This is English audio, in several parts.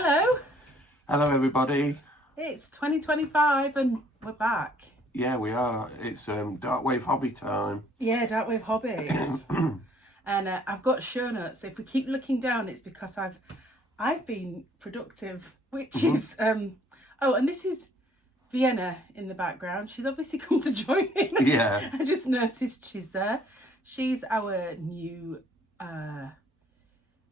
Hello, Hello everybody. it's 2025 and we're back. Yeah, we are. It's Dark Wave hobby time. Yeah, Dark Wave Hobbies. And I've got show notes. So if we keep looking down, it's because I've been productive, which is oh, and this is Vienna in the background. She's obviously come to join in. Yeah. I just noticed she's there. She's our new well,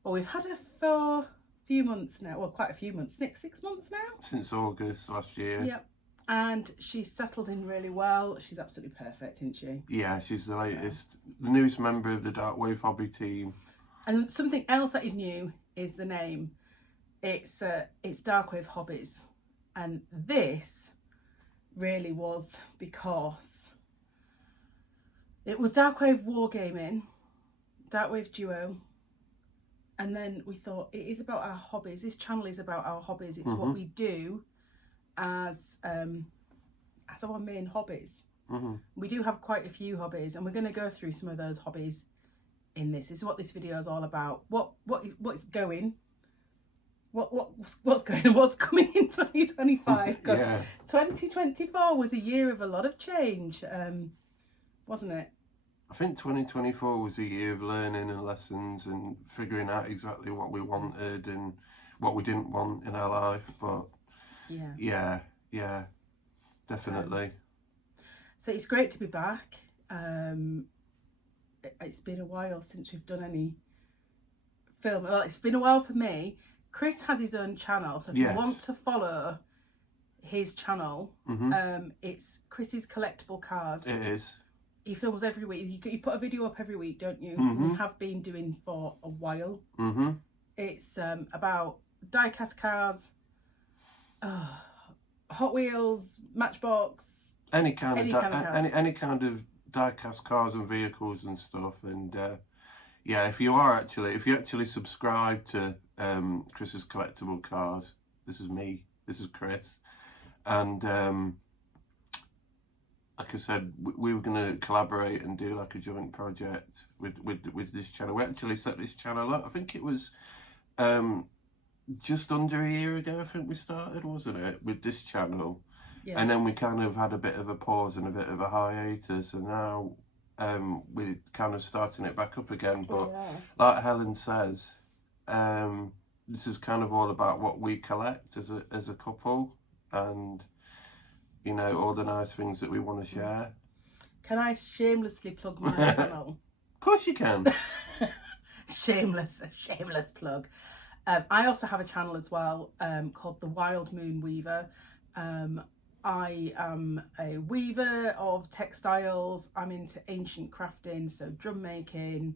we've had her for a few months now. Well, quite a few months. 6 months now. Since August last year. Yep. And she's settled in really well. She's absolutely perfect, isn't she? Yeah, she's the latest, the newest member of the Dark Wave hobby team. And something else that is new is the name. It's Dark Wave Hobbies, and this really was because it was Dark Wave Wargaming, Dark Wave Duo, and then we thought it is about our hobbies. This channel is about our hobbies. It's what we do as our main hobbies. We do have quite a few hobbies, and we're going to go through some of those hobbies in this. This is what this video is all about. What's going? What's going on? What's coming in 2025? Because 2024 was a year of a lot of change, wasn't it? I think 2024 was a year of learning and lessons and figuring out exactly what we wanted and what we didn't want in our life. But yeah, definitely. So it's great to be back. It's been a while since we've done any film. Well, it's been a while for me. Chris has his own channel, so if you want to follow his channel, it's Chris's Collectible Cars. It is. He films every week. You put a video up every week, don't you? We have been doing for a while. It's about die-cast cars, Hot Wheels, Matchbox, any kind of die-cast cars and vehicles and stuff. And if you actually subscribe to Chris's Collectible Cars, this is me, this is Chris, and like I said, we were going to collaborate and do like a joint project with this channel. We actually set this channel up, I think it was just under a year ago, I think we started, wasn't it, with this channel? Yeah. And then we kind of had a bit of a pause and a bit of a hiatus, and now we're kind of starting it back up again. But like Helen says, this is kind of all about what we collect as a couple, and you know, all the nice things that we want to share. Can I shamelessly plug my channel? Of course you can. shameless plug. I also have a channel as well called The Wild Moon Weaver. I am a weaver of textiles. I'm into ancient crafting, so drum making,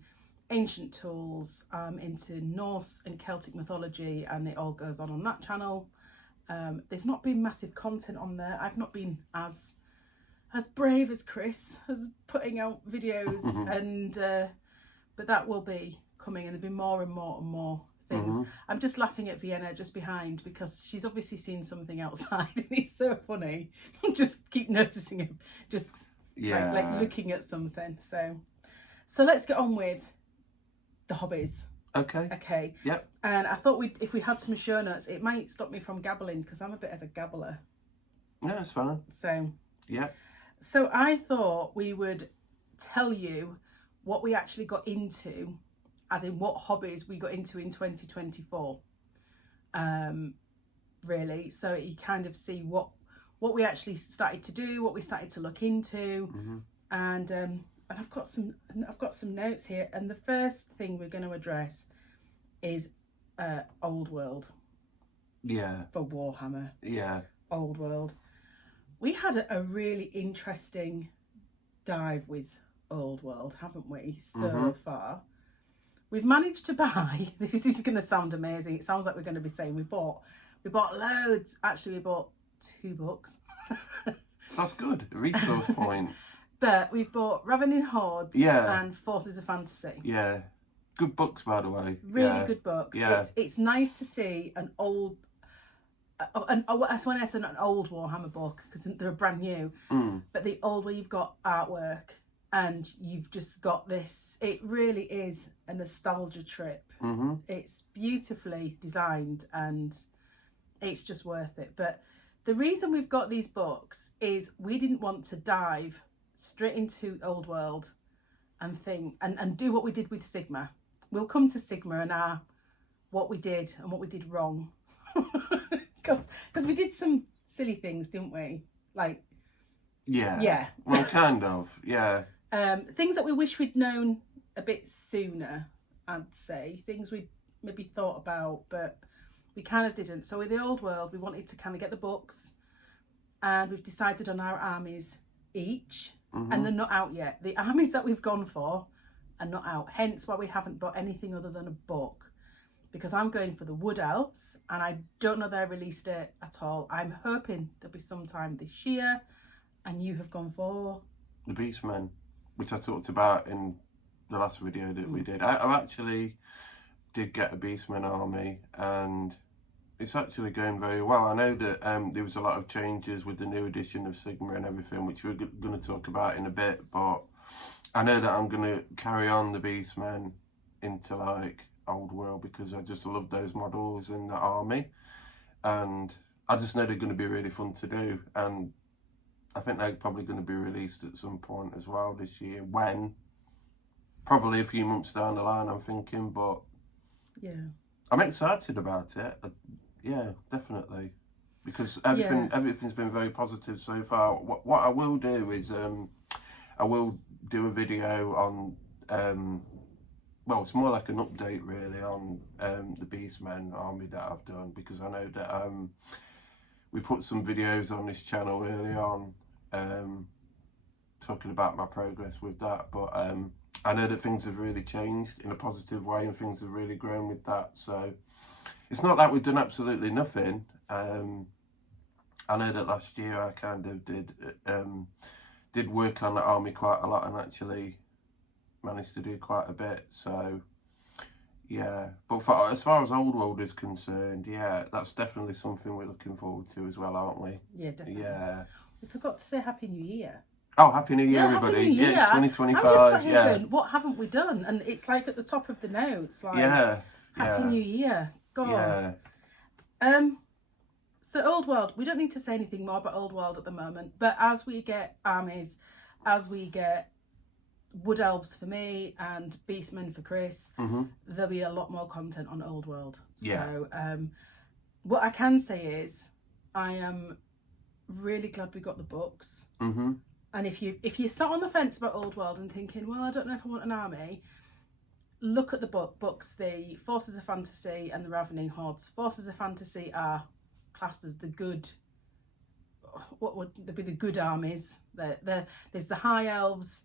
ancient tools. I'm into Norse and Celtic mythology, and it all goes on that channel. There's not been massive content on there. I've not been as brave as Chris as putting out videos, and but that will be coming, and there'll be more and more things. I'm just laughing at Vienna just behind because she's obviously seen something outside, and it's so funny. I just keep noticing him, just like looking at something. So let's get on with the hobbies. Okay. Yep. And I thought if we had some show notes, it might stop me from gabbling because I'm a bit of a gabbler. Yeah, that's fine. So I thought we would tell you what we actually got into, as in what hobbies we got into in 2024. Really, so you kind of see what we actually started to do, what we started to look into, and I've got some notes here, and the first thing we're going to address is Old World. Yeah. For Warhammer. Yeah. Old World. We had a really interesting dive with Old World, haven't we, so far? We've managed to buy, this is going to sound amazing, it sounds like we're going to be saying we bought loads. Actually, we bought 2 books. That's good, a resource point. But we've bought Ravening Hordes and Forces of Fantasy. Yeah, good books, by the way. Really good books. Yeah. It's nice to see an old, when I say an old Warhammer book, because they're brand new, but the old where you've got artwork and you've just got this, it really is a nostalgia trip. It's beautifully designed, and it's just worth it. But the reason we've got these books is we didn't want to dive straight into Old World and think and do what we did with Sigma. We'll come to Sigma and what we did and what we did wrong. Because we did some silly things, didn't we? Like, yeah. Well, kind of, yeah. Things that we wish we'd known a bit sooner, I'd say. Things we'd maybe thought about, but we kind of didn't. So with the Old World, we wanted to kind of get the books, and we've decided on our armies each, and they're not out yet. The armies that we've gone for are not out, hence why we haven't bought anything other than a book, because I'm going for the Wood Elves, and I don't know their release date at all. I'm hoping there'll be sometime this year, and you have gone for the Beastmen, which I talked about in the last video that we did. I actually did get a Beastmen army, and it's actually going very well. I know that there was a lot of changes with the new edition of Sigma and everything, which we're going to talk about in a bit, but I know that I'm going to carry on the Beastmen into like Old World, because I just love those models in the army, and I just know they're going to be really fun to do, and I think they're probably going to be released at some point as well this year. When? Probably a few months down the line, I'm thinking, but yeah, I'm excited about it. Yeah, definitely, because everything's been very positive so far. What I will do is I will do a video on well, it's more like an update really on the Beastmen army that I've done, because I know that we put some videos on this channel early on talking about my progress with that, but I know that things have really changed in a positive way, and things have really grown with that. So it's not that we've done absolutely nothing. I know that last year I kind of did work on the army quite a lot, and actually managed to do quite a bit. So yeah, but as far as Old World is concerned, yeah, that's definitely something we're looking forward to as well, aren't we? Yeah, definitely. Yeah. We forgot to say Happy New Year. Oh, Happy New Year, everybody. Happy New Year. Yeah, it's 2025. I'm just sat here going, what haven't we done? And it's like at the top of the notes, like, Happy New Year. God. Yeah. So Old World, we don't need to say anything more about Old World at the moment, but as we get armies, as we get Wood Elves for me and Beastmen for Chris, there'll be a lot more content on Old World. Yeah. So what I can say is I am really glad we got the books. And if you sat on the fence about Old World and thinking, well, I don't know if I want an army, look at the books, the Forces of Fantasy and the Ravening Hordes. Forces of Fantasy are classed as the good, what would they be, the good armies. There's the High Elves,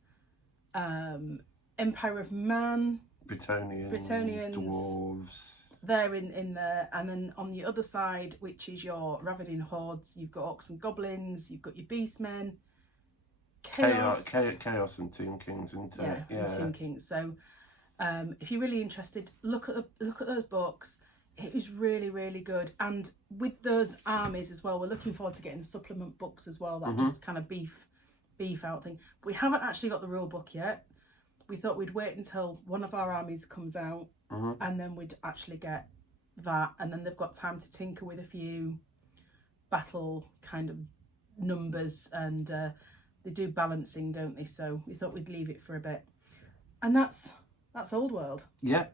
Empire of Man, Bretonnians, Dwarves. They're in there, and then on the other side, which is your Ravening Hordes, you've got Orcs and Goblins, you've got your Beastmen, Chaos and Tomb Kings, isn't it? Yeah, and Tomb Kings. So if you're really interested, look at those books. It is really, really good. And with those armies as well, we're looking forward to getting supplement books as well, that just kind of beef out thing. But we haven't actually got the rule book yet. We thought we'd wait until one of our armies comes out, and then we'd actually get that, and then they've got time to tinker with a few battle kind of numbers, and they do balancing, don't they? So we thought we'd leave it for a bit, and that's Old World. Yeah.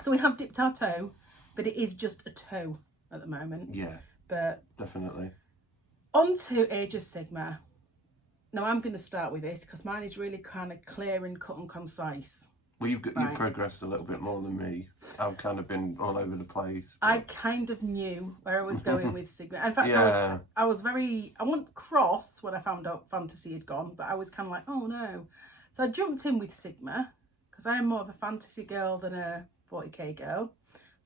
So we have dipped our toe, but it is just a toe at the moment. Yeah. But definitely. On to Age of Sigma. Now I'm going to start with this because mine is really kind of clear and cut and concise. Well, you've progressed a little bit more than me. I've kind of been all over the place. But I kind of knew where I was going with Sigma. In fact, I wasn't cross when I found out Fantasy had gone, but I was kind of like, oh no. So I jumped in with Sigma because I am more of a fantasy girl than a 40k girl.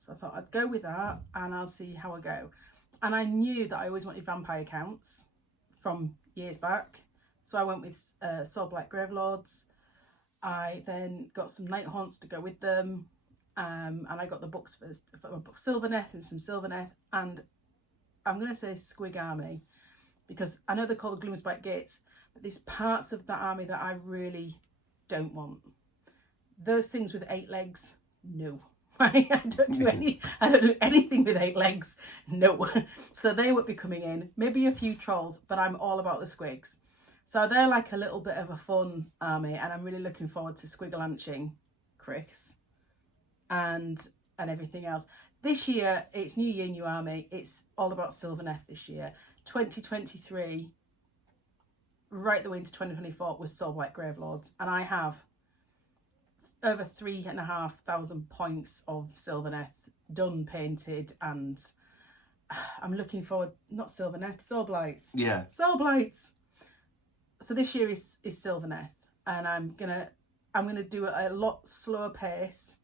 So I thought I'd go with that and I'll see how I go. And I knew that I always wanted vampire counts from years back. So I went with Soul Black Gravelords. I then got some Night Haunts to go with them. And I got the books for my book Sylvaneth and some Sylvaneth. And I'm going to say Squig Army, because I know they're called the Gloomspite Gates, but there's parts of that army that I really don't want. Those things with 8 legs, no. Right? I don't do anything with 8 legs. No. So they would be coming in, maybe a few trolls, but I'm all about the squigs. So they're like a little bit of a fun army, and I'm really looking forward to squiggle-anching Chris and everything else. This year, it's New Year, New Army. It's all about Sylvaneth this year. 2023, right the way into 2024, was Soul Blight Gravelords, and I have over 3,500 points of Sylvaneth done, painted, and I'm looking forward. Not Sylvaneth, Soul Blights. Yeah. Soul Blights. So this year is Sylvaneth, and I'm gonna do it at a lot slower pace,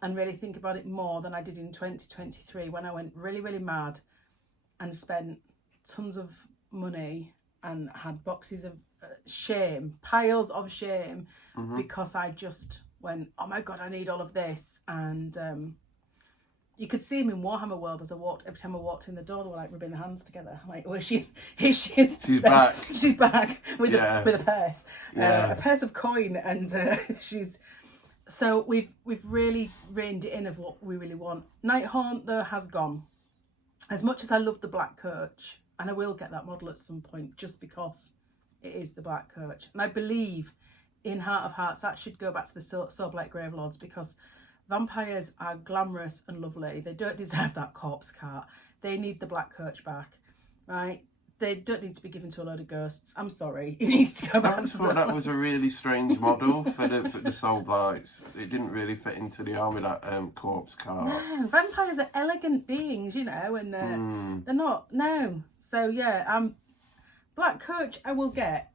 and really think about it more than I did in 2023 when I went really, really mad and spent tons of money and had boxes of shame, piles of shame, because I just went, oh my God, I need all of this. And you could see him in Warhammer World as I walked. Every time I walked in the door, they were like rubbing their hands together. I'm like, well, here she is. She's back. She's back with a purse, Yeah. a purse of coin, and she's. So we've really reined it in of what we really want. Nighthaunt though has gone. As much as I love the Black Coach, and I will get that model at some point just because it is the Black Coach, and I believe in heart of hearts that should go back to the Soul Blight Gravelords, because vampires are glamorous and lovely. They don't deserve that corpse cart. They need the Black Coach back, right? They don't need to be given to a load of ghosts. I'm sorry. It needs to go back I to thought that was a really strange model for the Soul Blights. It didn't really fit into the army, that corpse cart. No, vampires are elegant beings, you know, and they're not. No. So yeah, Black Coach I will get,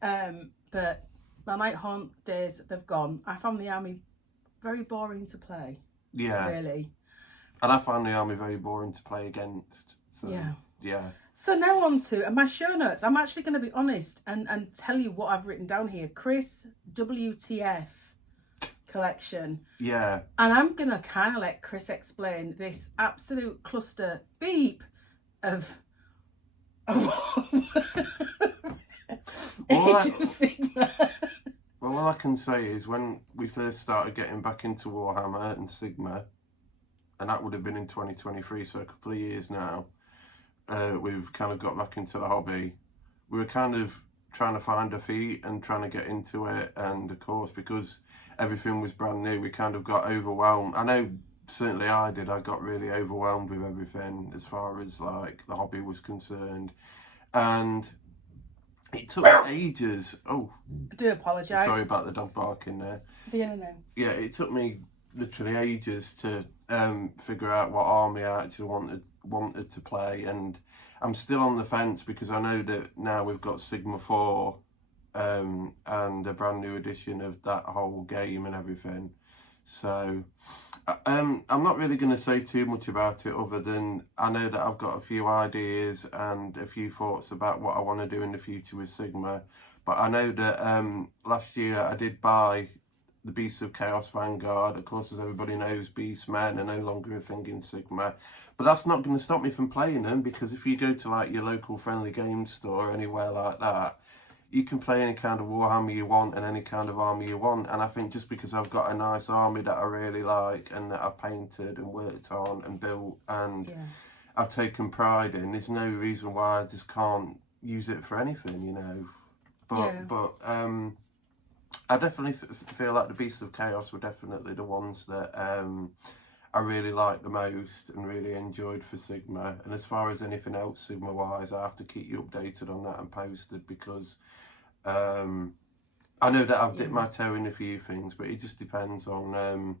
but my Nighthaunt days, they've gone. I found the army very boring to play. Yeah. Really. And I found the army very boring to play against. So, yeah. So now on to my show notes. I'm actually going to be honest and tell you what I've written down here. Chris WTF collection. Yeah. And I'm going to kind of let Chris explain this absolute cluster beep of Age of Sigma. Well, all I can say is when we first started getting back into Warhammer and Sigma, and that would have been in 2023, so a couple of years now, we've kind of got back into the hobby. We were kind of trying to find our feet and trying to get into it, and of course, because everything was brand new, we kind of got overwhelmed. I know certainly I did. I got really overwhelmed with everything as far as like the hobby was concerned, and it took ages. Oh, I do apologise. Sorry about the dog barking there. Yeah, it took me literally ages to figure out what army I actually wanted to play, and I'm still on the fence because I know that now we've got Sigma 4 and a brand new edition of that whole game and everything. So I'm not really going to say too much about it other than I know that I've got a few ideas and a few thoughts about what I want to do in the future with Sigma. But I know that last year I did buy the Beasts of Chaos Vanguard. Of course, as everybody knows, Beastmen are no longer a thing in Sigma. But that's not going to stop me from playing them, because if you go to like your local friendly games store, anywhere like that, you can play any kind of Warhammer you want and any kind of army you want. And I think just because I've got a nice army that I really like and that I've painted and worked on and built and I've taken pride in, there's no reason why I just can't use it for anything, you know. But I definitely feel like the Beasts of Chaos were definitely the ones that I really liked the most and really enjoyed for Sigma. And as far as anything else Sigma wise, I have to keep you updated on that and posted, because I know that I've dipped my toe in a few things, but it just depends on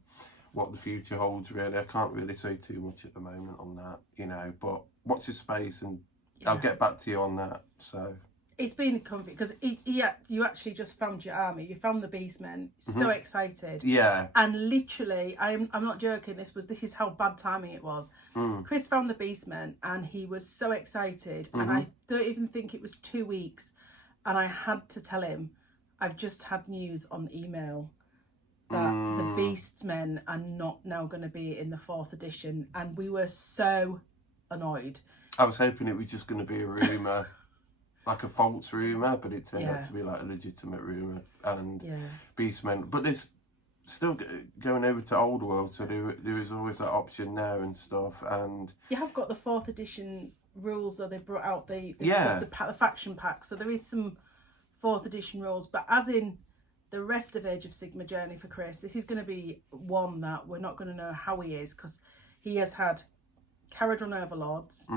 what the future holds, really. I can't really say too much at the moment on that, you know, but watch your space and I'll get back to you on that. So it's been comfy because you actually just found your army. You found the Beastmen. So excited. Yeah. And literally, I'm not joking. This is how bad timing it was. Chris found the Beastmen and he was so excited. And I don't even think it was 2 weeks. And I had to tell him, I've just had news on email that the Beastmen are not now going to be in the 4th edition. And we were so annoyed. I was hoping it was just going to be a rumour. Like a false rumour, but it turned out to be like a legitimate rumour and Beastmen. But still going over to Old World, so there is always that option there and stuff. And you have got the 4th edition rules, though. They brought out the faction pack, so there is some 4th edition rules. But as in the rest of Age of Sigmar journey for Chris, this is going to be one that we're not going to know how he is, because he has had Caradron Overlords,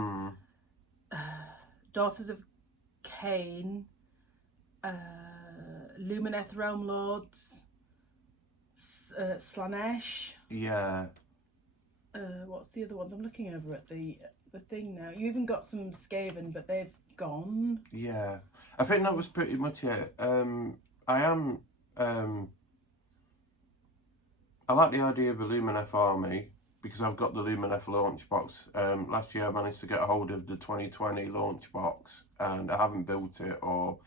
Daughters of Cain, Lumineth Realm Lords, Slanesh. Yeah. What's the other ones? I'm looking over at the thing now. You even got some Skaven, but they've gone. Yeah, I think that was pretty much it. I like the idea of a Lumineth army because I've got the Lumineth launch box. Last year I managed to get a hold of the 2020 launch box, and I haven't built it or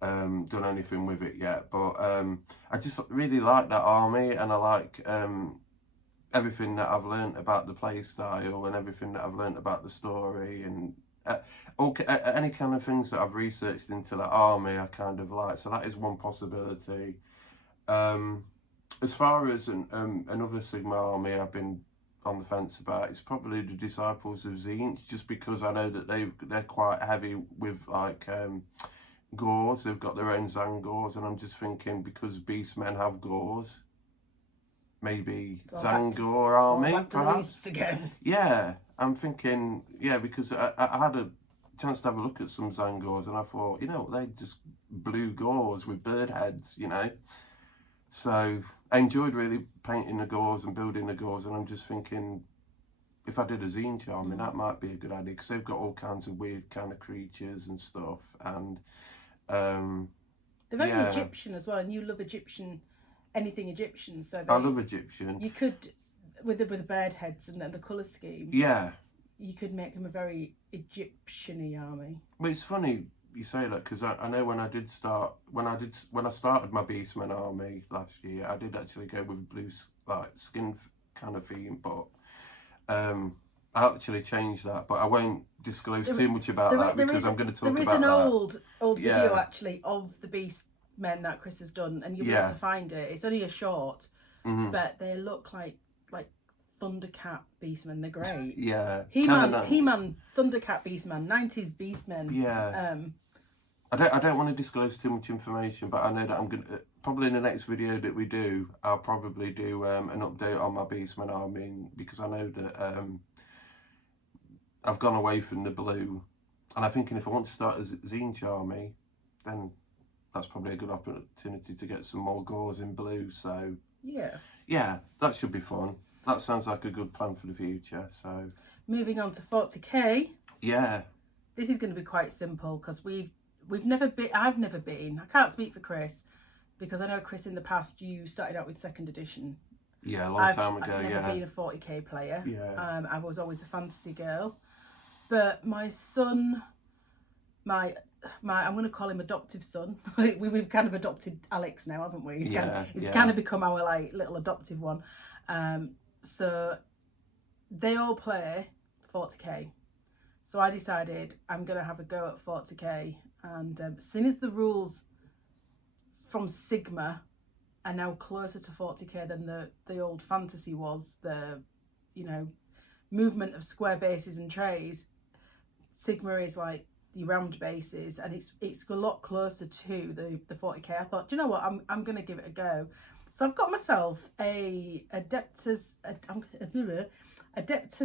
done anything with it yet. But I just really like that army, and I like everything that I've learnt about the play style and everything that I've learnt about the story, and any kind of things that I've researched into that army I kind of like. So that is one possibility. As far as another Sigma army I've been on the fence about, it's probably the Disciples of Tzeentch, just because I know that they're quite heavy with like gauze. They've got their own Zangors, and I'm just thinking, because Beastmen have gauze, maybe so Zangor army, back to perhaps. The again. Yeah, I'm thinking, yeah, because I had a chance to have a look at some Zangors, and I thought, you know, they just blue gauze with bird heads, you know. So I enjoyed really painting the gauze and building the gauze, and I'm just thinking, if I did a Tzeentch army, that might be a good idea, because they've got all kinds of weird kind of creatures and stuff, and they're very Egyptian as well, and you love anything Egyptian, so I love Egyptian. You could, with the bird heads and the colour scheme, yeah, you could make them a very Egyptian-y army. Well, it's funny you say that, because I know when I started my Beastmen army last year, I did actually go with blue like skin kind of theme, but I actually changed that, but I won't disclose too much about that, because I'm going to talk about that. There is an old video actually of the Beastmen that Chris has done, and you'll be able to find it. It's only a short, but they look like Thundercat Beastmen. They're great. Yeah. He-Man, Thundercat Beastman, 90s Beastmen. Yeah. I don't want to disclose too much information, but I know that I'm going to, probably in the next video that we do, I'll probably do an update on my Beastmen army, because I know that I've gone away from the blue, and I'm thinking if I want to start a Tzeentch army, then that's probably a good opportunity to get some more gauze in blue. So yeah, that should be fun. That sounds like a good plan for the future. So moving on to 40k. Yeah, this is going to be quite simple, because I've never been. I can't speak for Chris, because I know, Chris, in the past you started out with 2nd edition. Yeah, a long time ago. I've never been a 40k player. Yeah. I was always the fantasy girl. But my son, I'm going to call him adoptive son. We've kind of adopted Alex now, haven't we? He's kind of become our like little adoptive one. So they all play 40k. So I decided I'm going to have a go at 40k. And seeing as the rules from Sigma are now closer to 40k than the old fantasy was, the, you know, movement of square bases and trays, Sigma is like the round bases, and it's a lot closer to the 40k. I thought, do you know what, I'm going to give it a go. So I've got myself a Adeptus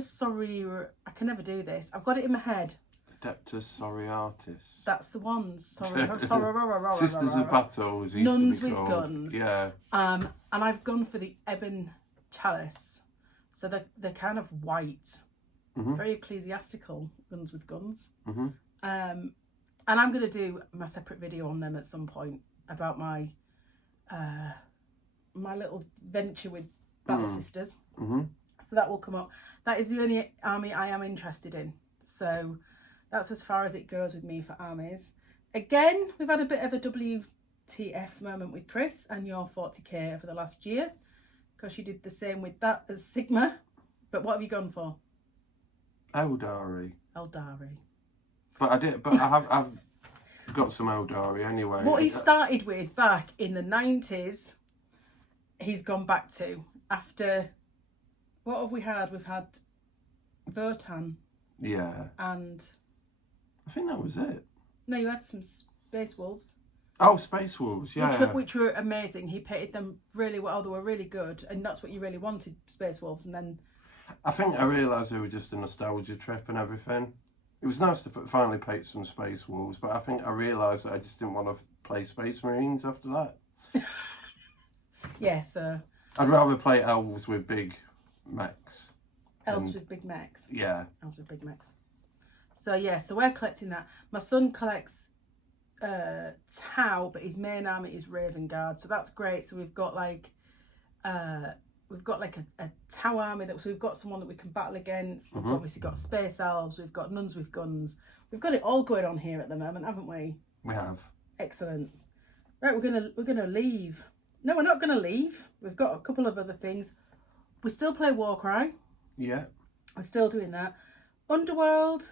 Sorry, I can never do this. I've got it in my head. Adeptus Sororitas. That's the ones. Sisters of Battle, as Nuns with guns. Yeah. And I've gone for the Ebon Chalice. So they're kind of white. Very ecclesiastical, nuns with guns. And I'm going to do my separate video on them at some point about my my little venture with Battle Sisters. So that will come up. That is the only army I am interested in. So that's as far as it goes with me for armies. Again, we've had a bit of a WTF moment with Chris and your 40k over the last year, because you did the same with that as Sigma. But what have you gone for? Eldari. But I've got some Eldari anyway. What he started with back in the 90s he's gone back to after. What have we had? We've had Votan. Yeah. And I think that was it. no, you had some Space Wolves. Oh, Space Wolves, yeah. Which were amazing. He painted them really well. They were really good, and that's what you really wanted, Space Wolves. And then I think I realised they were just a nostalgia trip and everything. It was nice to finally paint some Space Wolves, but I think I realised that I just didn't want to play Space Marines after that. Yeah, so I'd rather play elves with big mechs. Elves with big mechs. Yeah. Elves with big mechs. So yeah, so we're collecting that. My son collects Tau, but his main army is Raven Guard, so that's great. So we've got like a Tau army so we've got someone that we can battle against. We've obviously got Space Elves, we've got nuns with guns. We've got it all going on here at the moment, haven't we? We have. Excellent. Right, we're gonna leave. No, we're not gonna leave. We've got a couple of other things. We still play Warcry. Yeah. We're still doing that. Underworld,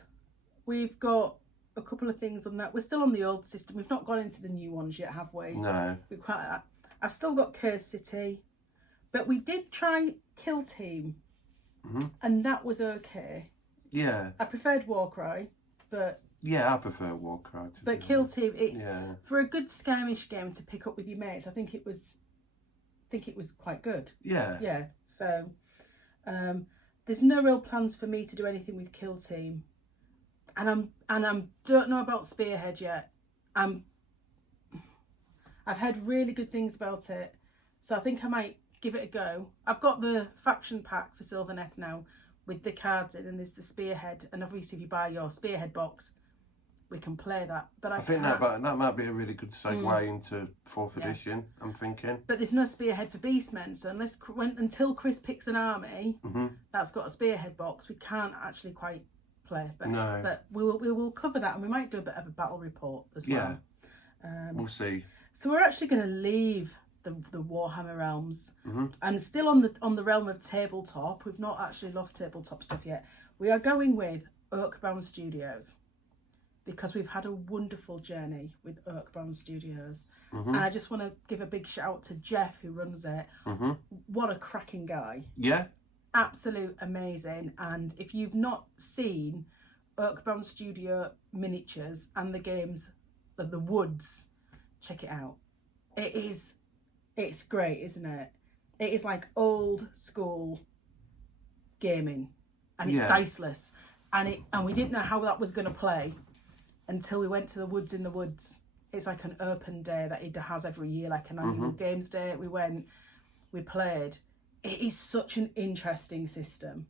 we've got a couple of things on that. We're still on the old system. We've not gone into the new ones yet, have we? No. We quite like that. I've still got Curse City, but we did try Kill Team, and that was okay. Yeah. I preferred Warcry, but yeah, I prefer Warcry. But Kill Team, it's for a good skirmish game to pick up with your mates. I think it was quite good. Yeah. Yeah. So, there's no real plans for me to do anything with Kill Team, and I'm don't know about Spearhead yet. I've heard really good things about it, so I think I might give it a go. I've got the faction pack for Sylvaneth now with the cards in, and there's the Spearhead, and obviously if you buy your Spearhead box, we can play that. But I think that might be a really good segue into 4th edition, I'm thinking. But there's no Spearhead for Beastmen, so until Chris picks an army that's got a Spearhead box, we can't actually quite play. But, no. But we will cover that, and we might do a bit of a battle report as well. Yeah, we'll see. So we're actually going to leave the Warhammer realms, and still on the realm of tabletop. We've not actually lost tabletop stuff yet. We are going with Oakbound Studios, because we've had a wonderful journey with Oakbound Studios. And I just want to give a big shout out to Jeff, who runs it. What a cracking guy. Yeah. Absolute amazing. And if you've not seen Oakbound Studio miniatures and the games of the Woods, check it out. It's great, isn't it? It is like old school gaming, and it's diceless. And we didn't know how that was going to play until we went to the Woods in the Woods. It's like an open day that he has every year, like an annual games day. We went, we played. It is such an interesting system.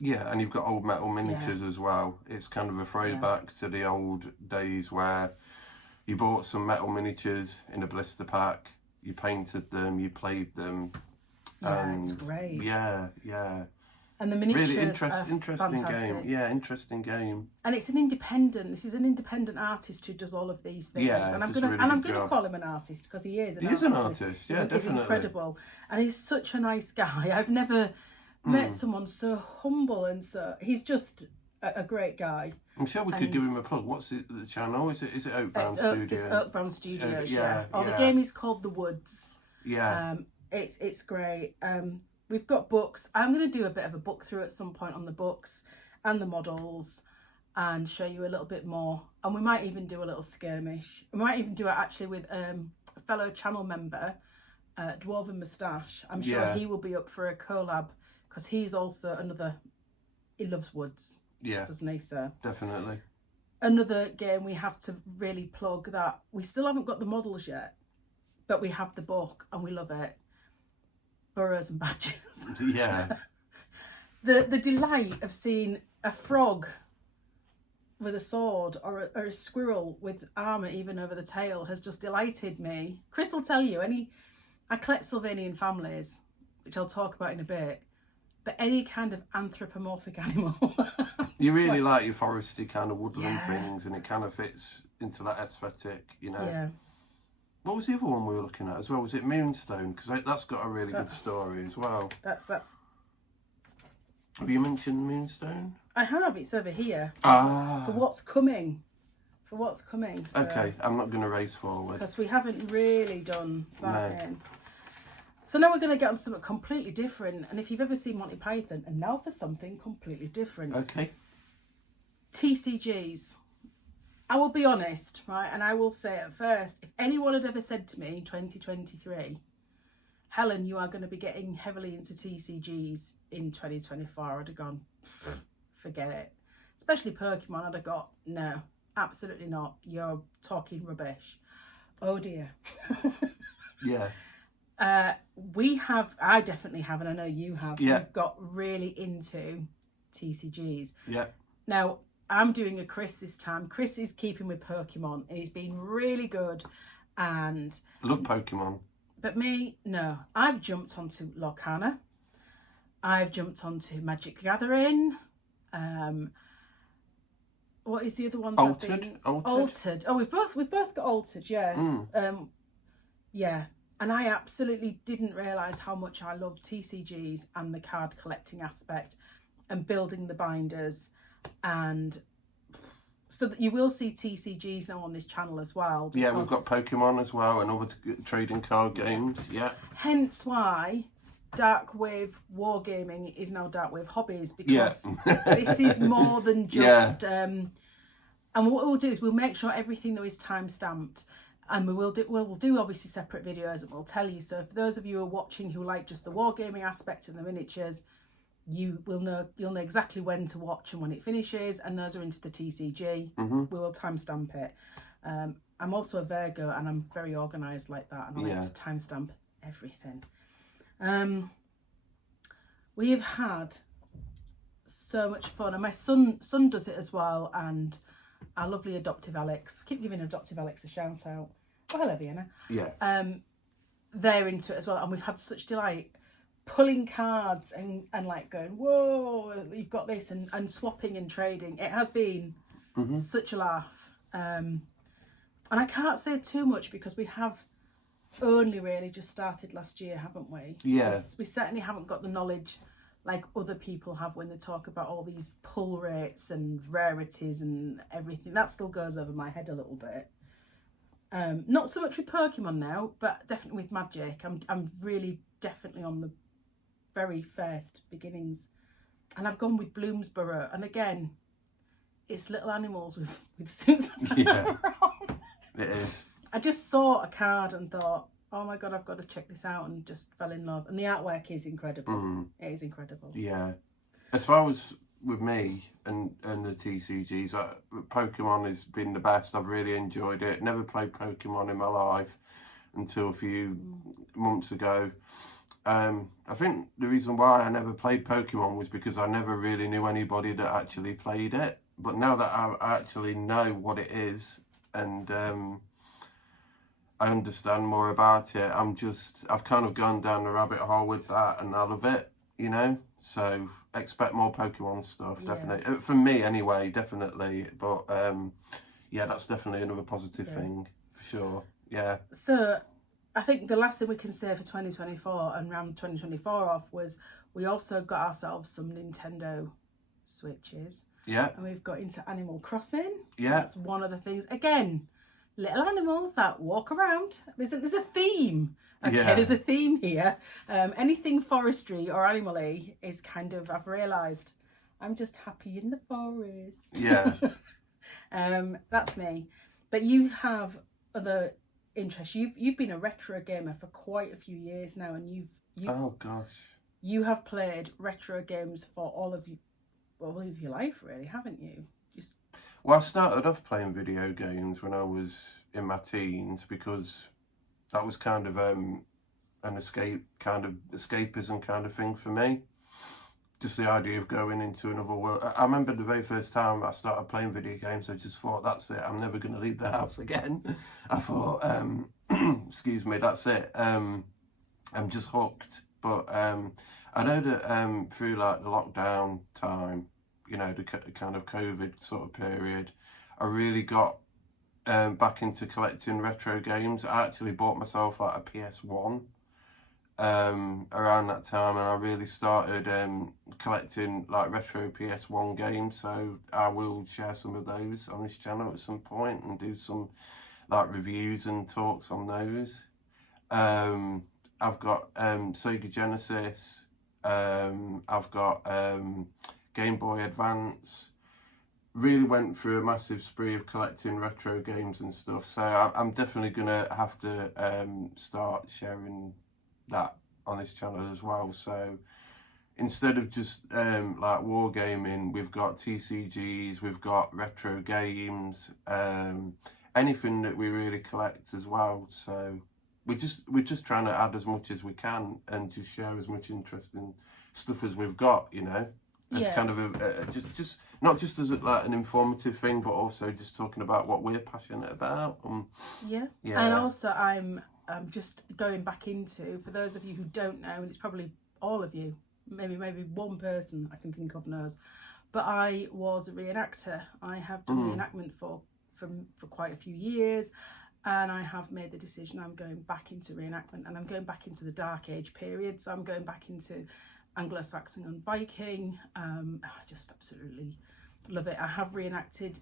Yeah, and you've got old metal miniatures as well. It's kind of a throwback to the old days where you bought some metal miniatures in a blister pack, you painted them, you played them. Yeah, it's great. Yeah, yeah. And the miniatures really are interesting fantastic. game. Yeah, interesting game. And it's this is an independent artist who does all of these things. Yeah, and I'm gonna call him an artist, because he is. He is an artist, yeah, definitely. He's incredible. And he's such a nice guy. I've never met someone so humble, and he's just a great guy. I'm sure we could give him a plug. What's the channel? Is it Oakbound Studios? It's Oakbound Studios, yeah. The game is called The Woods. Yeah. It's great. We've got books. I'm going to do a bit of a book through at some point on the books and the models, and show you a little bit more. And we might even do a little skirmish. We might even do it actually with a fellow channel member, Dwarven Moustache. I'm sure he will be up for a collab, because he's also he loves Woods. Yeah. Doesn't he, sir? Definitely. Another game we have to really plug that we still haven't got the models yet, but we have the book and we love it. Burrows and Badgers. Yeah. The delight of seeing a frog with a sword, or a squirrel with armour even over the tail, has just delighted me. Chris will tell you, I collect Sylvanian families, which I'll talk about in a bit, but any kind of anthropomorphic animal. You really like your foresty kind of woodland things, and it kind of fits into that aesthetic, you know. Yeah. What was the other one we were looking at as well? Was it Moonstone? Because that's got a really good story as well. That's. Have you mentioned Moonstone? I have. It's over here. For what's coming. So, okay, I'm not going to race forward, because we haven't really done that in. So now we're going to get on something completely different. And if you've ever seen Monty Python, and now for something completely different. Okay. TCGs. I will be honest, right? And I will say at first, if anyone had ever said to me in 2023, Helen, you are going to be getting heavily into TCGs in 2024, I'd have gone, forget it. Especially Pokemon, I'd have got, no, absolutely not. You're talking rubbish. Oh dear. Yeah. I definitely have, and I know you have. Yeah. We've got really into TCGs. Yeah. Now, I'm doing a Chris this time. Chris is keeping with Pokemon, and he's been really good. And Love Pokemon. But me, no. I've jumped onto Lorcana. I've jumped onto Magic the Gathering. What is the other one? Altered. Oh, we've both got Altered, yeah. Yeah. And I absolutely didn't realise how much I love TCGs and the card collecting aspect and building the binders. And so that you will see TCGs now on this channel as well. Yeah, we've got Pokemon as well and other trading card games. Yeah. Hence why Dark Wave Wargaming is now Dark Wave Hobbies, because this is more than just... and what we'll do is we'll make sure everything though is time stamped. And we'll do obviously separate videos, and we'll tell you. So for those of you who are watching who like just the wargaming aspect and the miniatures, you'll know exactly when to watch and when it finishes. And those are into the TCG. We will timestamp it. I'm also a Virgo, and I'm very organised like that, and I like to timestamp everything. We have had so much fun, and my son does it as well, and our lovely adoptive Alex. I keep giving adoptive Alex a shout out. Oh, hello, Vienna. Yeah. They're into it as well, and we've had such delight pulling cards and like going, whoa, you've got this, and swapping and trading. It has been such a laugh. And I can't say too much because we have only really just started last year, haven't we? Yeah. We certainly haven't got the knowledge like other people have when they talk about all these pull rates and rarities and everything. That still goes over my head a little bit. Not so much with Pokemon now, but definitely with Magic. I'm really definitely on the very first beginnings, and I've gone with Bloomsburrow. And again, it's little animals with suits. Yeah, it is. I just saw a card and thought, oh my god, I've got to check this out, and just fell in love. And the artwork is incredible. It is incredible. Yeah. As far as with me and the TCGs, Pokemon has been the best. I've really enjoyed it. Never played Pokemon in my life until a few months ago. I think the reason why I never played Pokemon was because I never really knew anybody that actually played it. But now that I actually know what it is, and I understand more about it, I've kind of gone down the rabbit hole with that, and I love it, you know. So expect more Pokemon stuff, definitely. From me anyway, definitely. But yeah, that's definitely another positive thing for sure. Yeah. So I think the last thing we can say for 2024 and round 2024 off was we also got ourselves some Nintendo Switches. Yeah. And we've got into Animal Crossing. Yeah. That's one of the things. Again, little animals that walk around. There's a theme. Okay, there's a theme here. Anything forestry or animal-y is kind of, I've realised, I'm just happy in the forest. Yeah. That's me. But you have other interests. You've been a retro gamer for quite a few years now, and you've oh gosh, you have played retro games for all of your life, really, haven't you? Well, I started off playing video games when I was in my teens because that was kind of an escapism kind of thing for me. Just the idea of going into another world. I remember the very first time I started playing video games, I just thought, that's it, I'm never going to leave the house again. I thought, excuse me, that's it. I'm just hooked. But I know that through like the lockdown time, you know, the kind of COVID sort of period, I really got back into collecting retro games. I actually bought myself like a PS1 around that time, and I really started collecting like retro PS1 games. So I will share some of those on this channel at some point and do some like reviews and talks on those. I've got Sega Genesis. I've got Game Boy Advance. Really went through a massive spree of collecting retro games and stuff. So I'm definitely gonna have to start sharing that on this channel as well. So instead of just like wargaming, we've got TCGs, we've got retro games, anything that we really collect as well. So we're just trying to add as much as we can and just share as much interesting stuff as we've got, you know. It's kind of just not just as like an informative thing, but also just talking about what we're passionate about. Yeah. And also I'm just going back into, for those of you who don't know, and it's probably all of you, maybe one person I can think of knows, but I was a reenactor. I have done reenactment for quite a few years, and I have made the decision I'm going back into reenactment, and I'm going back into the Dark Age period. So I'm going back into Anglo-Saxon and Viking. I just absolutely love it. I have reenacted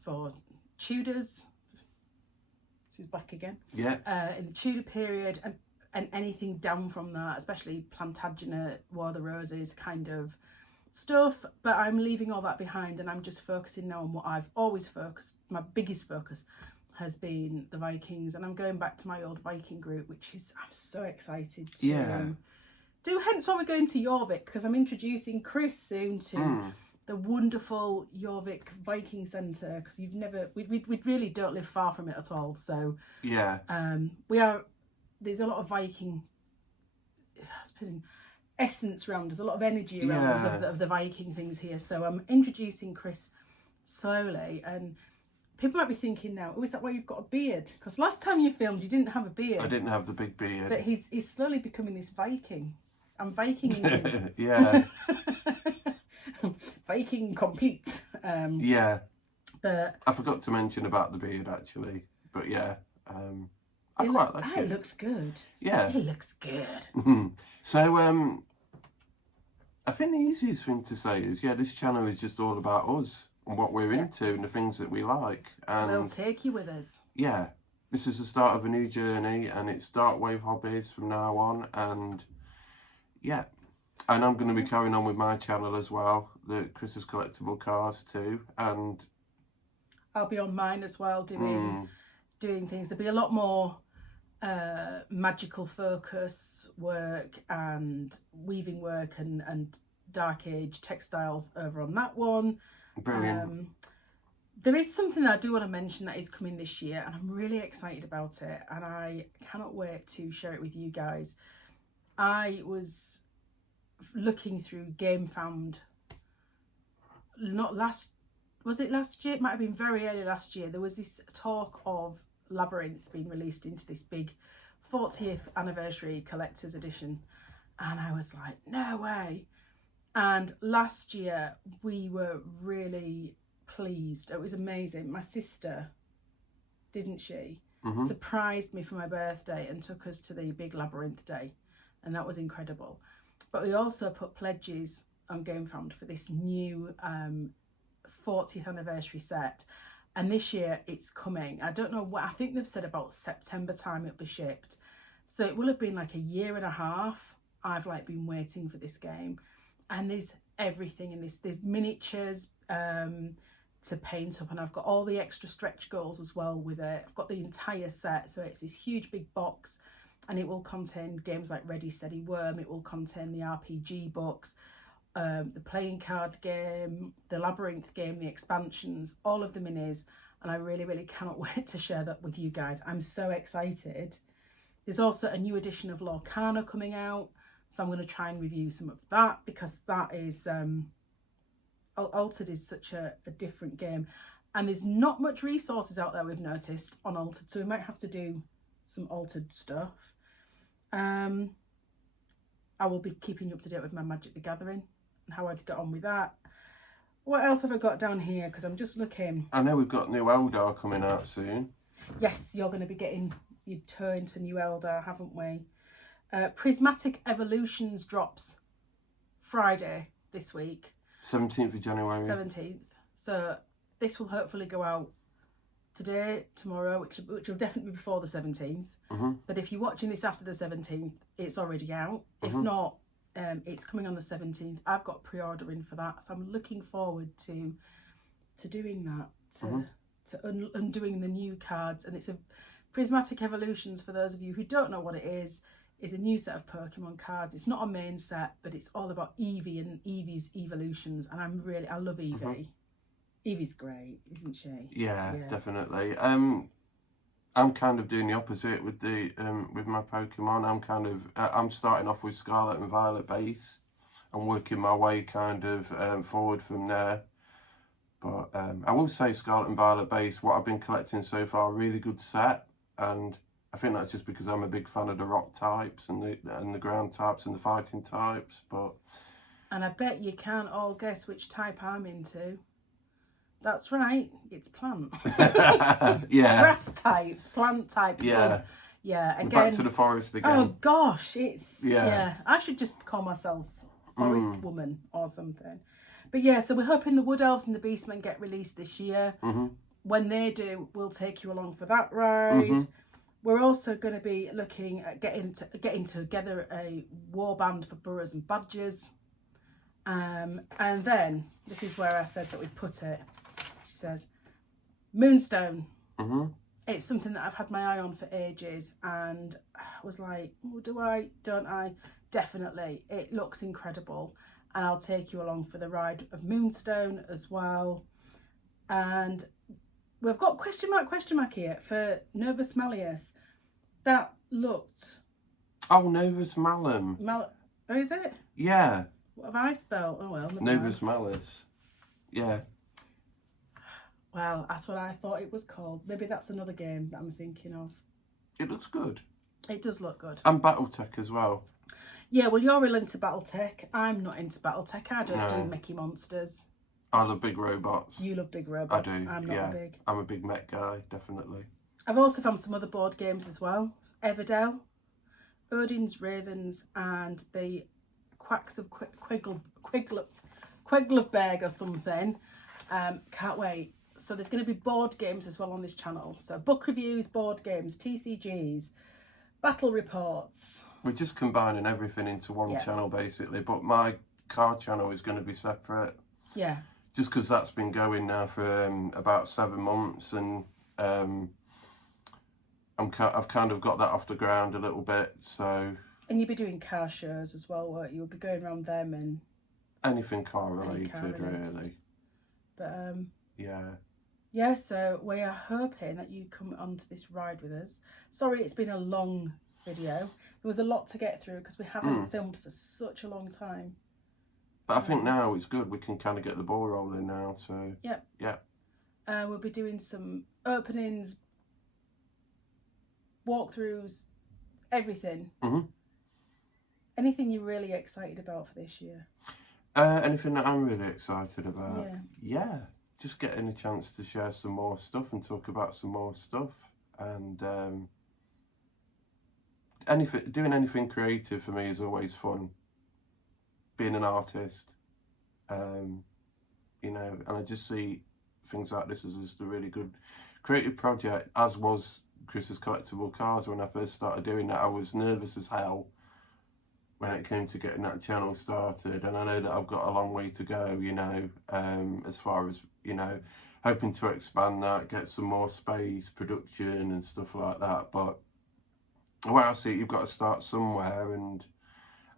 for Tudors. She's back again. Yeah. In the Tudor period, and anything down from that, especially Plantagenet, War of the Roses kind of stuff. But I'm leaving all that behind, and I'm just focusing now on what I've always focused. My biggest focus has been the Vikings, and I'm going back to my old Viking group, which is, I'm so excited to do. Hence why we're going to Jorvik, because I'm introducing Chris soon to the wonderful Jorvik Viking Centre, because we really don't live far from it at all. So there's a lot of Viking essence around us, a lot of energy around us of the Viking things here. So I'm introducing Chris slowly, and people might be thinking now, oh, is that why you've got a beard? Because last time you filmed, you didn't have a beard. I didn't have the big beard. But he's slowly becoming this Viking. I'm Vikinging him. Yeah. Viking complete. But I forgot to mention about the beard actually. But I quite like it. It looks good. Yeah. It looks good. So I think the easiest thing to say is, this channel is just all about us and what we're into and the things that we like. And we'll take you with us. Yeah. This is the start of a new journey, and it's Darkwave Hobbies from now on, and and I'm going to be carrying on with my channel as well, the Chris's Collectible Cars too, and I'll be on mine as well doing things. There'll be a lot more magical focus work and weaving work and Dark Age textiles over on that one. Brilliant. There is something that I do want to mention that is coming this year, and I'm really excited about it, and I cannot wait to share it with you guys. I was looking through GameFound, was it last year? It might have been very early last year. There was this talk of Labyrinth being released into this big 40th anniversary collector's edition, and I was like, no way. And last year we were really pleased. It was amazing. My sister, didn't she, surprised me for my birthday and took us to the big Labyrinth day, and that was incredible. But we also put pledges on GameFound for this new 40th anniversary set, and this year it's coming. I don't know what, I think they've said about September time it'll be shipped, so it will have been like a year and a half I've been waiting for this game. And there's everything in this. There's miniatures to paint up, and I've got all the extra stretch goals as well with it. I've got the entire set, so it's this huge big box, and it will contain games like Ready Steady Worm. It will contain the RPG books, the playing card game, the Labyrinth game, the expansions, all of the minis, and I really, really cannot wait to share that with you guys. I'm so excited. There's also a new edition of Lorcana coming out, so I'm going to try and review some of that, because that is Altered is such a different game, and there's not much resources out there, we've noticed, on Altered, so we might have to do some Altered stuff. I will be keeping you up to date with my Magic the Gathering and how I'd get on with that. What else have I got down here? Because I'm just looking. I know we've got new Eldar coming out soon. Yes, you're going to be getting your toe into new Eldar, haven't we? Prismatic Evolutions drops Friday this week. 17th of January. 17th. So this will hopefully go out today, tomorrow, which will definitely be before the 17th. But if you're watching this after the 17th, it's already out. If not, it's coming on the 17th. I've got pre-order in for that, so I'm looking forward to doing that, to undoing the new cards. And it's a Prismatic Evolutions, for those of you who don't know what it is a new set of Pokemon cards. It's not a main set, but it's all about Eevee and Eevee's evolutions, and I love Eevee. Eevee's great, isn't she? Yeah, definitely. I'm kind of doing the opposite with with my Pokemon. I'm starting off with Scarlet and Violet base and working my way kind of forward from there. But I will say Scarlet and Violet base, what I've been collecting so far, a really good set, and I think that's just because I'm a big fan of the rock types and the ground types and the fighting types. And I bet you can't all guess which type I'm into. That's right, it's plant. Yeah. Grass types, plant types. Yeah. Yeah, again. Back to the forest again. Oh gosh, yeah. I should just call myself Forest Woman or something. But yeah, so we're hoping the Wood Elves and the Beastmen get released this year. When they do, we'll take you along for that ride. We're also going to be looking at getting together a war band for Burrows and Badgers. And then, this is where I said that we'd put it. She says, Moonstone. It's something that I've had my eye on for ages, and I was like, oh, do I? Don't I? Definitely. It looks incredible, and I'll take you along for the ride of Moonstone as well. And we've got question mark here for Novus Malleus. That looked... Oh, Novus Malum. Oh, is it? Yeah. What have I spelled? Oh, well. Novus Malleus. Yeah. Well, that's what I thought it was called. Maybe that's another game that I'm thinking of. It looks good. It does look good. And Battletech as well. Yeah, well, you're real into Battletech. I'm not into Battletech. I don't do Mickey Monsters. I love big robots. You love big robots. I do. I'm not big. I'm a big mech guy, definitely. I've also found some other board games as well. Everdell, Odin's Ravens, and the Quacks of Quedlinburg or something. Can't wait. So there's going to be board games as well on this channel. So book reviews, board games, TCGs, battle reports. We're just combining everything into one channel basically, but my car channel is going to be separate. Yeah. Just because that's been going now for about 7 months, and I've kind of got that off the ground a little bit. So. And you'll be doing car shows as well, won't you? You'll be going around them and. Anything car related, really. But yeah. Yeah, so we are hoping that you come onto this ride with us. Sorry, it's been a long video. There was a lot to get through because we haven't filmed for such a long time. But I think now it's good. We can kind of get the ball rolling now. So yep. Yeah. We'll be doing some openings, walkthroughs, everything. Anything you're really excited about for this year? Anything that I'm really excited about? Yeah. Just getting a chance to share some more stuff and talk about some more stuff, and doing anything creative for me is always fun. Being an artist, you know, and I just see things like this as just a really good creative project, as was Chris's Collectible Cars. When I first started doing that, I was nervous as hell when it came to getting that channel started, and I know that I've got a long way to go, you know, as far as, you know, hoping to expand that, get some more space, production and stuff like that. But where I see it, you've got to start somewhere, and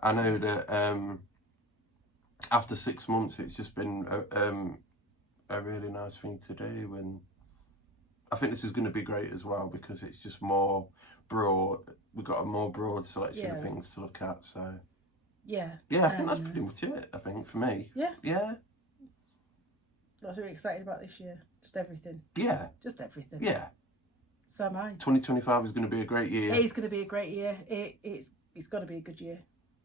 I know that after 6 months, it's just been a really nice thing to do, and I think this is going to be great as well because it's just more broad. We've got a more broad selection of things to look at, so yeah, I think that's pretty much it. I think for me, yeah. That's what we're excited about this year. Just everything. Yeah. Just everything. Yeah. So am I. 2025 is going to be a great year. It is going to be a great year. It's got to be a good year.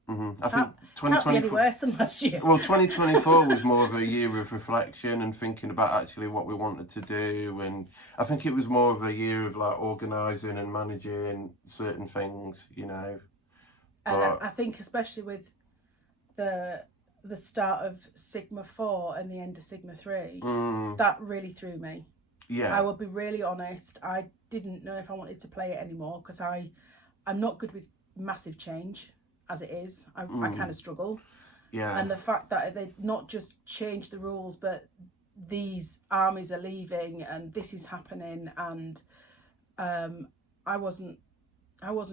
I think 2024 can't be any worse than last year. Well, 2024 was more of a year of reflection and thinking about actually what we wanted to do, and I think it was more of a year of like organising and managing certain things, you know. And I think especially with the start of Sigma 4 and the end of Sigma 3, that really threw me. Yeah. I will be really honest. I didn't know if I wanted to play it anymore because I'm not good with massive change as it is. I kind of struggle. Yeah. And the fact that they not just changed the rules, but these armies are leaving and this is happening, and I wasn't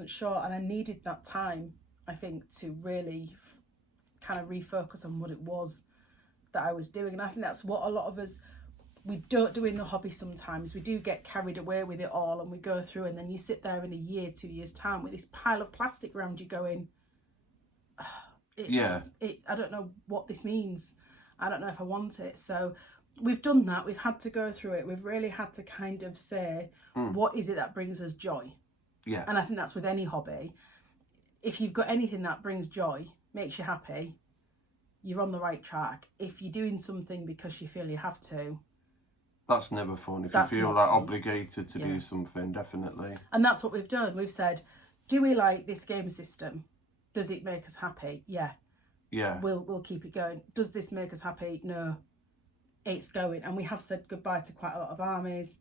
sure, and I needed that time, I think, to really kind of refocus on what it was that I was doing. And I think that's what a lot of us, we don't do in the hobby sometimes. We do get carried away with it all, and we go through, and then you sit there in a year, 2 years time with this pile of plastic around you going, I don't know what this means. I don't know if I want it. So we've done that. We've had to go through it. We've really had to kind of say, what is it that brings us joy? Yeah. And I think that's with any hobby. If you've got anything that brings joy, makes you happy, you're on the right track. If you're doing something because you feel you have to, that's never fun. If you feel like obligated to do something, definitely. And that's what we've done. We've said, do we like this game system? Does it make us happy? Yeah. Yeah. We'll keep it going. Does this make us happy? No. It's going. And we have said goodbye to quite a lot of armies,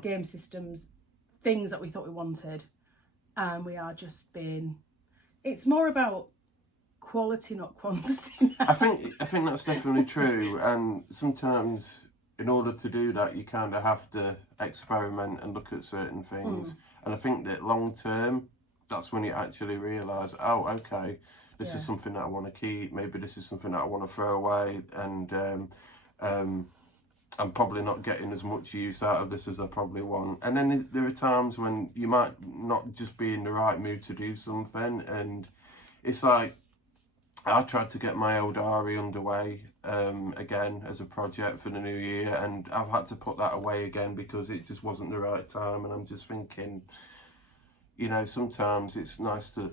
game systems, things that we thought we wanted. And we are just being, it's more about quality, not quantity now. I think that's definitely true. And sometimes in order to do that, you kind of have to experiment and look at certain things. And I think that long term, that's when you actually realise, oh, okay, this is something that I want to keep. Maybe this is something that I want to throw away. And I'm probably not getting as much use out of this as I probably want. And then there are times when you might not just be in the right mood to do something. And it's like, I tried to get my old Ari underway again as a project for the new year, and I've had to put that away again because it just wasn't the right time. And I'm just thinking, you know, sometimes it's nice to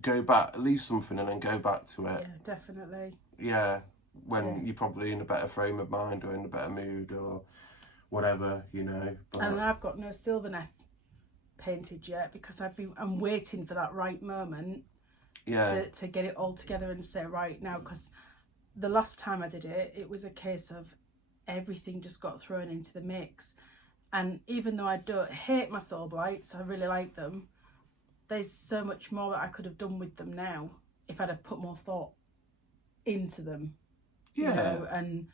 go back, leave something and then go back to it. Yeah, definitely. Yeah, when you're probably in a better frame of mind or in a better mood or whatever, you know. But... And I've got no Sylvaneth painted yet because I'm waiting for that right moment to get it all together and say, right now, because the last time I did it, it was a case of everything just got thrown into the mix. And even though I don't hate my Soul Blights, I really like them, there's so much more that I could have done with them now if I'd have put more thought into them. Yeah. You know? And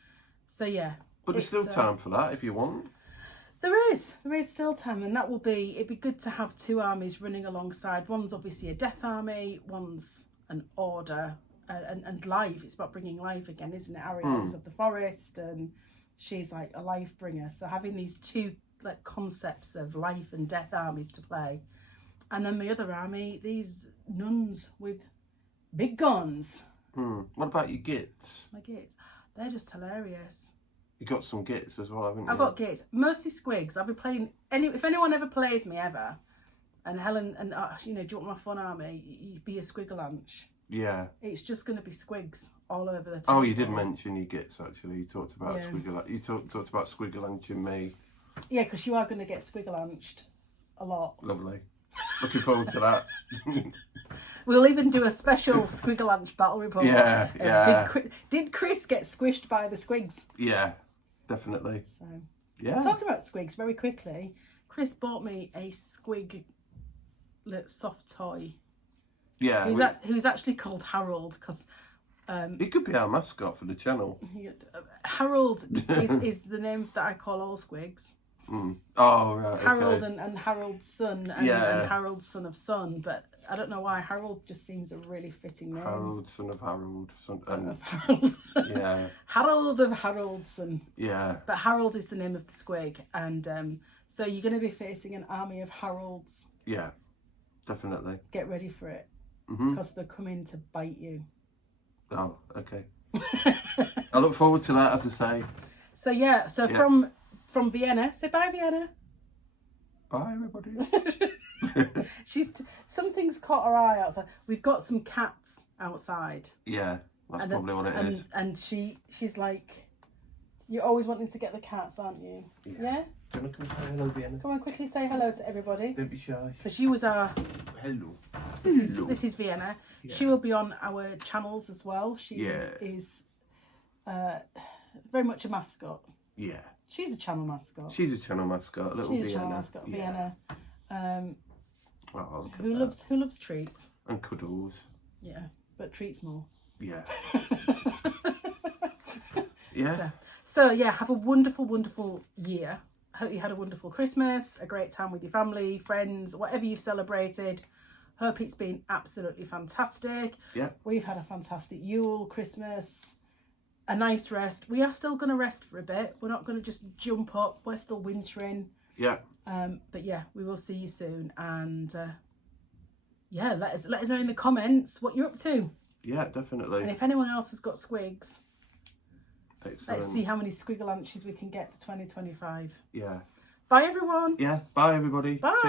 so, yeah. But there's still time for that if you want. There is still time, and it'd be good to have two armies running alongside. One's obviously a death army, one's an order, and life. It's about bringing life again, isn't it? Ariel's of the forest, and she's like a life bringer. So having these two like concepts of life and death armies to play, and then the other army, these nuns with big guns. What about your gits? My gits, they're just hilarious. You got some gits as well, haven't you? I've got gits, mostly squigs. I'll be playing if anyone ever plays me ever, and Helen and do you want my fun army? You'd be a squiggle-lunch. Yeah. It's just going to be squigs all over the table. Oh, you did mention your gits actually. You talked about squiggle. You talked about squiggle-lunching me. Yeah, because you are going to get squiggle-lunched a lot. Lovely. Looking forward to that. We'll even do a special squiggle-lunch battle report. Yeah. Did Chris get squished by the squigs? Yeah, definitely. So, yeah. Talking about squigs very quickly, Chris bought me a squig soft toy. Yeah. Who's actually called Harold because. He could be our mascot for the channel. Harold is the name that I call all squigs. Oh, right. Harold okay. and Harold's son and Harold's son of son, but I don't know why Harold just seems a really fitting name. Harold, son of Harold. Of Harold. Yeah. Harold of Haroldson. Yeah. But Harold is the name of the squig, and so you're going to be facing an army of Harolds. Yeah, definitely. Get ready for it, because they're coming to bite you. Oh, okay. I look forward to that, as I say. From Vienna, say bye, Vienna. Bye, everybody. Something's caught her eye outside. We've got some cats outside. Yeah, that's probably what it is. And she's like, you're always wanting to get the cats, aren't you? Yeah? Do you want to come say hello, Vienna? Come on, quickly say hello to everybody. Don't be shy. Because she was our... Hello. This is Vienna. Yeah. She will be on our channels as well. She is very much a mascot. Yeah. She's a channel mascot. She's a channel mascot, little She's Vienna. a channel mascot, Yeah. Vienna. Oh, look at Who that. loves treats? And cuddles. Yeah, but treats more. Yeah. Yeah. So yeah, have a wonderful, wonderful year. I hope you had a wonderful Christmas, a great time with your family, friends, whatever you've celebrated. Hope it's been absolutely fantastic. Yeah. We've had a fantastic Yule, Christmas, a nice rest. We are still going to rest for a bit. We're not going to just jump up. We're still wintering. Yeah. But yeah, we will see you soon. And yeah, let us know in the comments what you're up to. Yeah, definitely. And if anyone else has got squigs, Excellent. let's see how many squiggle lunches we can get for 2025. Yeah. Bye, everyone. Yeah. Bye, everybody. Bye.